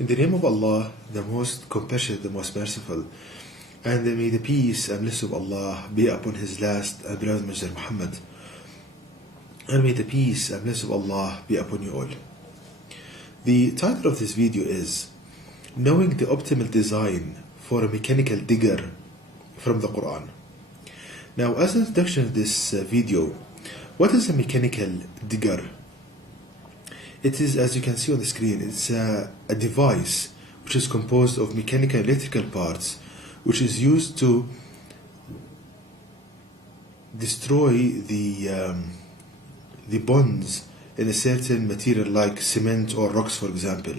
In the name of Allah, the most compassionate, the most merciful, and may the peace and blessing of Allah be upon His last and beloved Messenger Muhammad, and may the peace and blessing of Allah be upon you all. The title of this video is Knowing the Optimal Design for a Mechanical Digger from the Quran. Now, as an introduction to this video, what is a mechanical digger? It is, as you can see on the screen, it's a device which is composed of mechanical and electrical parts, which is used to destroy the bonds in a certain material like cement or rocks, for example.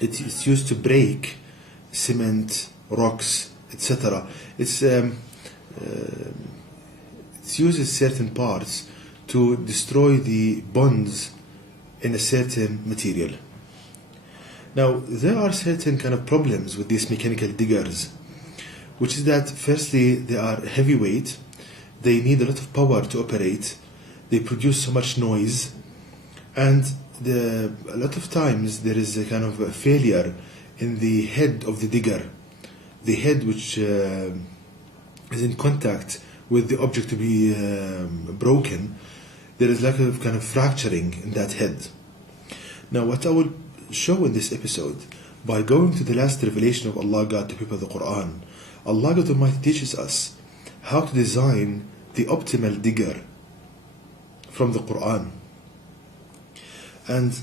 It's used to break cement, rocks, etc. It uses certain parts to destroy the bonds in a certain material. Now, there are certain kind of problems with these mechanical diggers, which is that firstly, they are heavyweight, they need a lot of power to operate, they produce so much noise, and a lot of times there is a kind of a failure in the head of the digger, the head which is in contact with the object to be broken. There is like a kind of fracturing in that head. Now, what I will show in this episode, by going to the last revelation of Allah God to people of the Quran, Allah God Almighty teaches us how to design the optimal digger from the Quran. And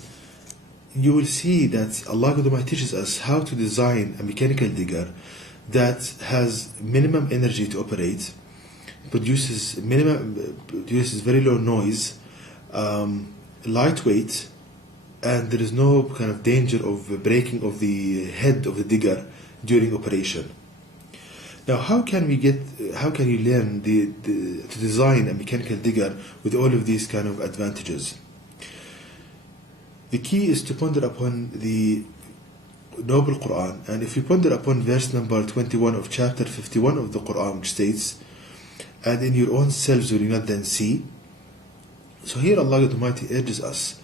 you will see that Allah God Almighty teaches us how to design a mechanical digger that has minimum energy to operate, produces very low noise, lightweight, and there is no kind of danger of breaking of the head of the digger during operation. Now, how can you learn to design a mechanical digger with all of these kind of advantages? The key is to ponder upon the Noble Quran, and if you ponder upon verse number 21 of chapter 51 of the Quran, which states, "And in your own selves will you not then see?" So here Allah Almighty urges us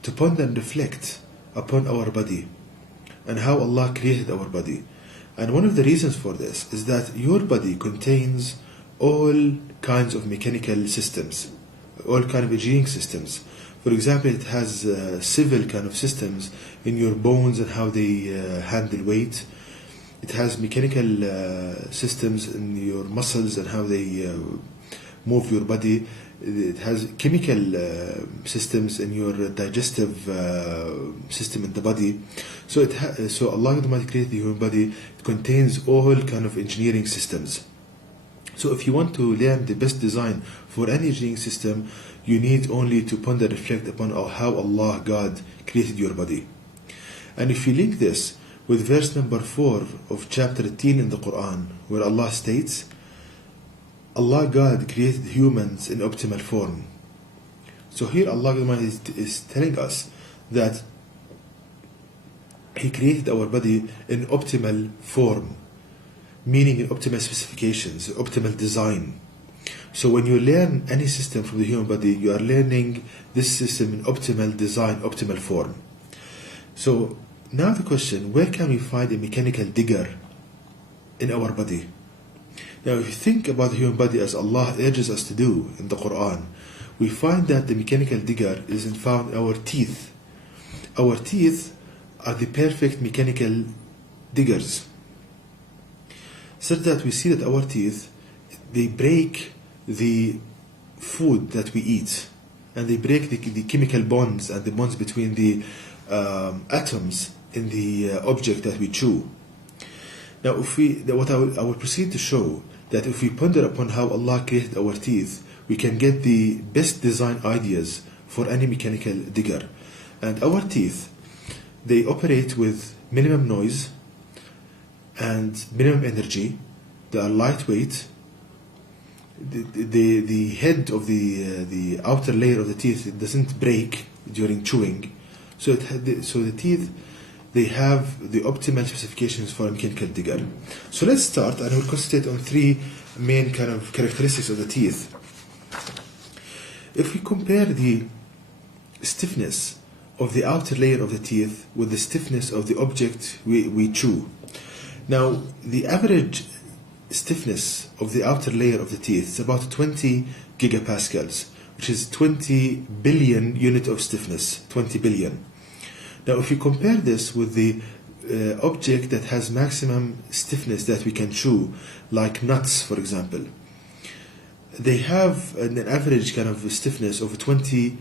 to ponder and reflect upon our body and how Allah created our body. And one of the reasons for this is that your body contains all kinds of mechanical systems, all kinds of engineering systems. For example, it has civil kind of systems in your bones and how they handle weight. It has mechanical systems in your muscles and how they move your body. It has chemical systems in your digestive system in the body. So Allah Almighty created the human body. It contains all kind of engineering systems. So if you want to learn the best design for any engineering system, you need only to ponder and reflect upon how Allah God created your body. And if you link this with verse number 4 of chapter 18 in the Quran, where Allah states, Allah God created humans in optimal form. So here Allah is telling us that He created our body in optimal form, meaning in optimal specifications, optimal design. So when you learn any system from the human body, you are learning this system in optimal design, optimal form. So now the question, where can we find a mechanical digger in our body? Now, if you think about the human body as Allah urges us to do in the Quran, we find that the mechanical digger is found in our teeth. Our teeth are the perfect mechanical diggers, such that we see that our teeth, they break the food that we eat, and they break the chemical bonds and the bonds between the atoms in the object that we chew. Now, I will proceed to show that if we ponder upon how Allah created our teeth, we can get the best design ideas for any mechanical digger. And our teeth, they operate with minimum noise and minimum energy. They are lightweight. The head of the outer layer of the teeth doesn't break during chewing. So the teeth, they have the optimal specifications for a mechanical digger. So let's start, and we'll concentrate on three main kind of characteristics of the teeth. If we compare the stiffness of the outer layer of the teeth with the stiffness of the object we chew. Now, the average stiffness of the outer layer of the teeth is about 20 gigapascals, which is 20 billion unit of stiffness, 20 billion. Now, if you compare this with the object that has maximum stiffness that we can chew, like nuts, for example, they have an average kind of stiffness of 20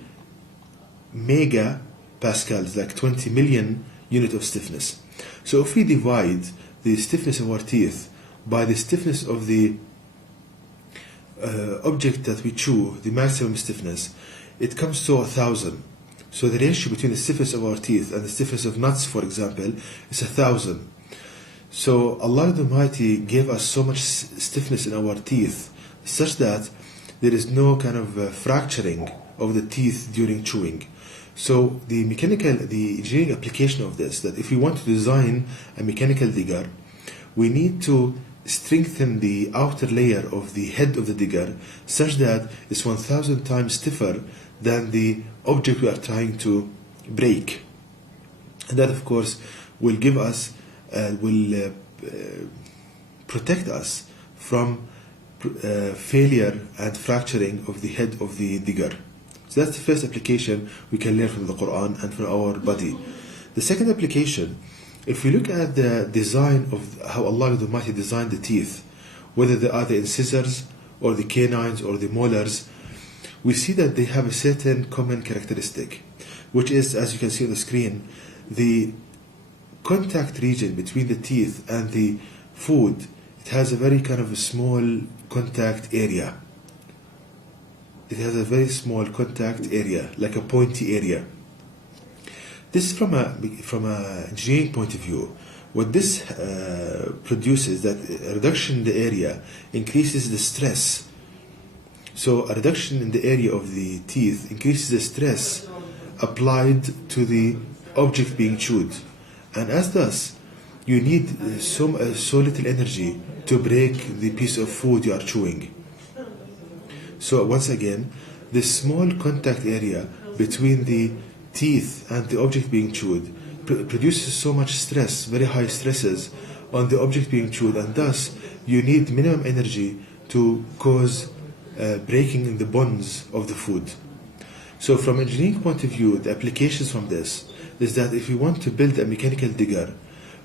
megapascals, like 20 million unit of stiffness. So if we divide the stiffness of our teeth by the stiffness of the object that we chew, the maximum stiffness, it comes to 1,000. So the ratio between the stiffness of our teeth and the stiffness of nuts, for example, is 1,000. So Allah the Almighty gave us so much stiffness in our teeth, such that there is no kind of fracturing of the teeth during chewing. So the engineering application of this, that if we want to design a mechanical digger, we need to strengthen the outer layer of the head of the digger such that it's 1,000 times stiffer than the object we are trying to break. And that, of course, will give us, will protect us from failure and fracturing of the head of the digger. So that's the first application we can learn from the Quran and from our body. The second application, if we look at the design of how Allah the Almighty designed the teeth, whether they are the incisors or the canines or the molars, we see that they have a certain common characteristic, which is, as you can see on the screen, the contact region between the teeth and the food. It has a very kind of a small contact area. It has a very small contact area, like a pointy area. This is from a engineering point of view. What this produces, that a reduction in the area increases the stress. So a reduction in the area of the teeth increases the stress applied to the object being chewed. And as thus, you need so little energy to break the piece of food you are chewing. So once again, this small contact area between the teeth and the object being chewed produces so much stress, very high stresses on the object being chewed, and thus you need minimum energy to cause breaking in the bonds of the food. So from an engineering point of view, the applications from this is that if we want to build a mechanical digger,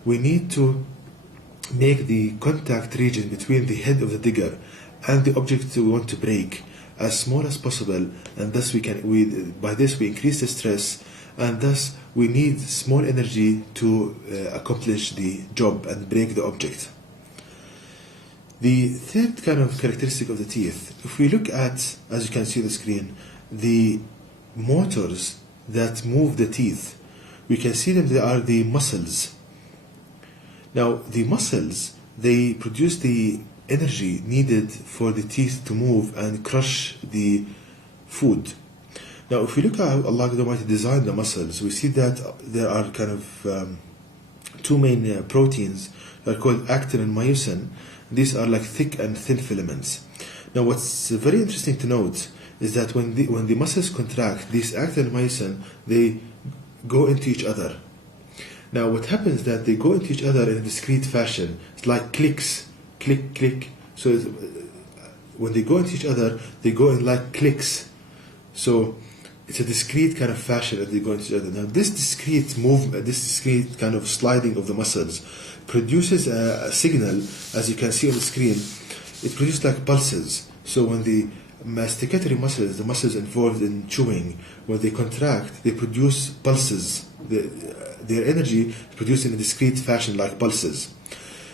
we need to make the contact region between the head of the digger and the object we want to break as small as possible, and thus by this we increase the stress, and thus we need small energy to accomplish the job and break the object. The third kind of characteristic of the teeth, if we look at, as you can see on the screen, the motors that move the teeth, we can see them, they are the muscles. Now, the muscles, they produce the energy needed for the teeth to move and crush the food. Now, if we look at how Allah the Almighty designed the muscles, we see that there are kind of two main proteins that are called actin and myosin. These are like thick and thin filaments. Now, what's very interesting to note is that when the muscles contract, these actin and myosin, they go into each other. Now, what happens is that they go into each other in a discrete fashion. It's like clicks, click, click. So when they go into each other, they go in like clicks. So it's a discrete kind of fashion that they go into each other. Now, this discrete movement, this discrete kind of sliding of the muscles produces a signal, as you can see on the screen. It produces like pulses. So when the masticatory muscles, the muscles involved in chewing, when they contract, they produce pulses. Their energy is produced in a discrete fashion like pulses.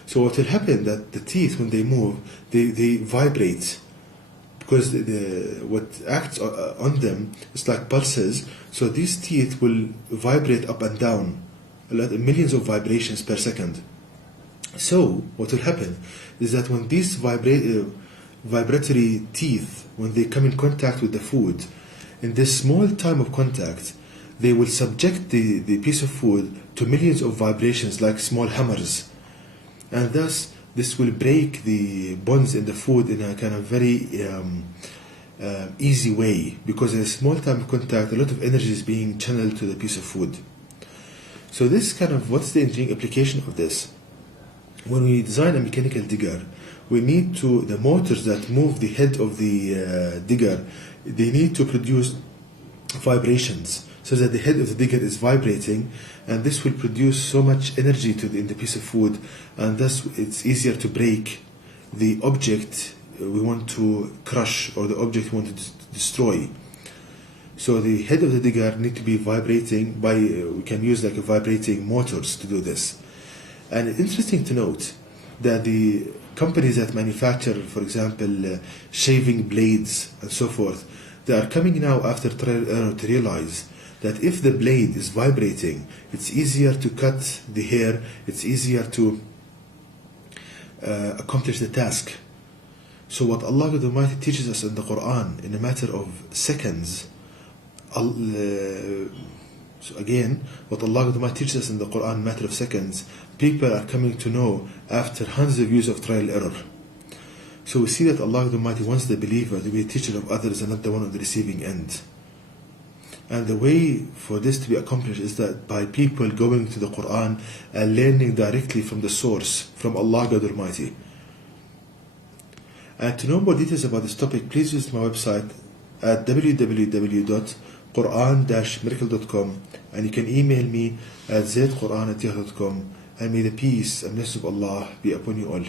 So what will happen that the teeth, when they move, they vibrate, because what acts on them is like pulses. So these teeth will vibrate up and down, millions of vibrations per second. So what will happen is that when these vibratory teeth, when they come in contact with the food, in this small time of contact, they will subject the piece of food to millions of vibrations like small hammers. And thus, this will break the bonds in the food in a kind of very easy way, because in a small time of contact, a lot of energy is being channeled to the piece of food. So this kind of, what's the engineering application of this? When we design a mechanical digger, we need to, the motors that move the head of the digger, they need to produce vibrations, so that the head of the digger is vibrating, and this will produce so much energy in the piece of food, and thus it's easier to break the object we want to crush, or the object we want to destroy. So the head of the digger need to be vibrating by, we can use like a vibrating motors to do this. And it's interesting to note that the companies that manufacture, for example, shaving blades and so forth, they are coming now after trial and error to realize that if the blade is vibrating, it's easier to cut the hair, it's easier to accomplish the task. So what Allah God Almighty teaches us in the Quran in a matter of seconds, so again, what Allah God Almighty teaches us in the Quran in a matter of seconds, people are coming to know after hundreds of years of trial and error. So we see that Allah God Almighty wants the believer to be a teacher of others and not the one on the receiving end. And the way for this to be accomplished is that by people going to the Quran and learning directly from the source, from Allah God Almighty. And to know more details about this topic, please visit my website at www.quran-miracle.com, and you can email me at zaidquran@yahoo.com, and may the peace and blessings of Allah be upon you all.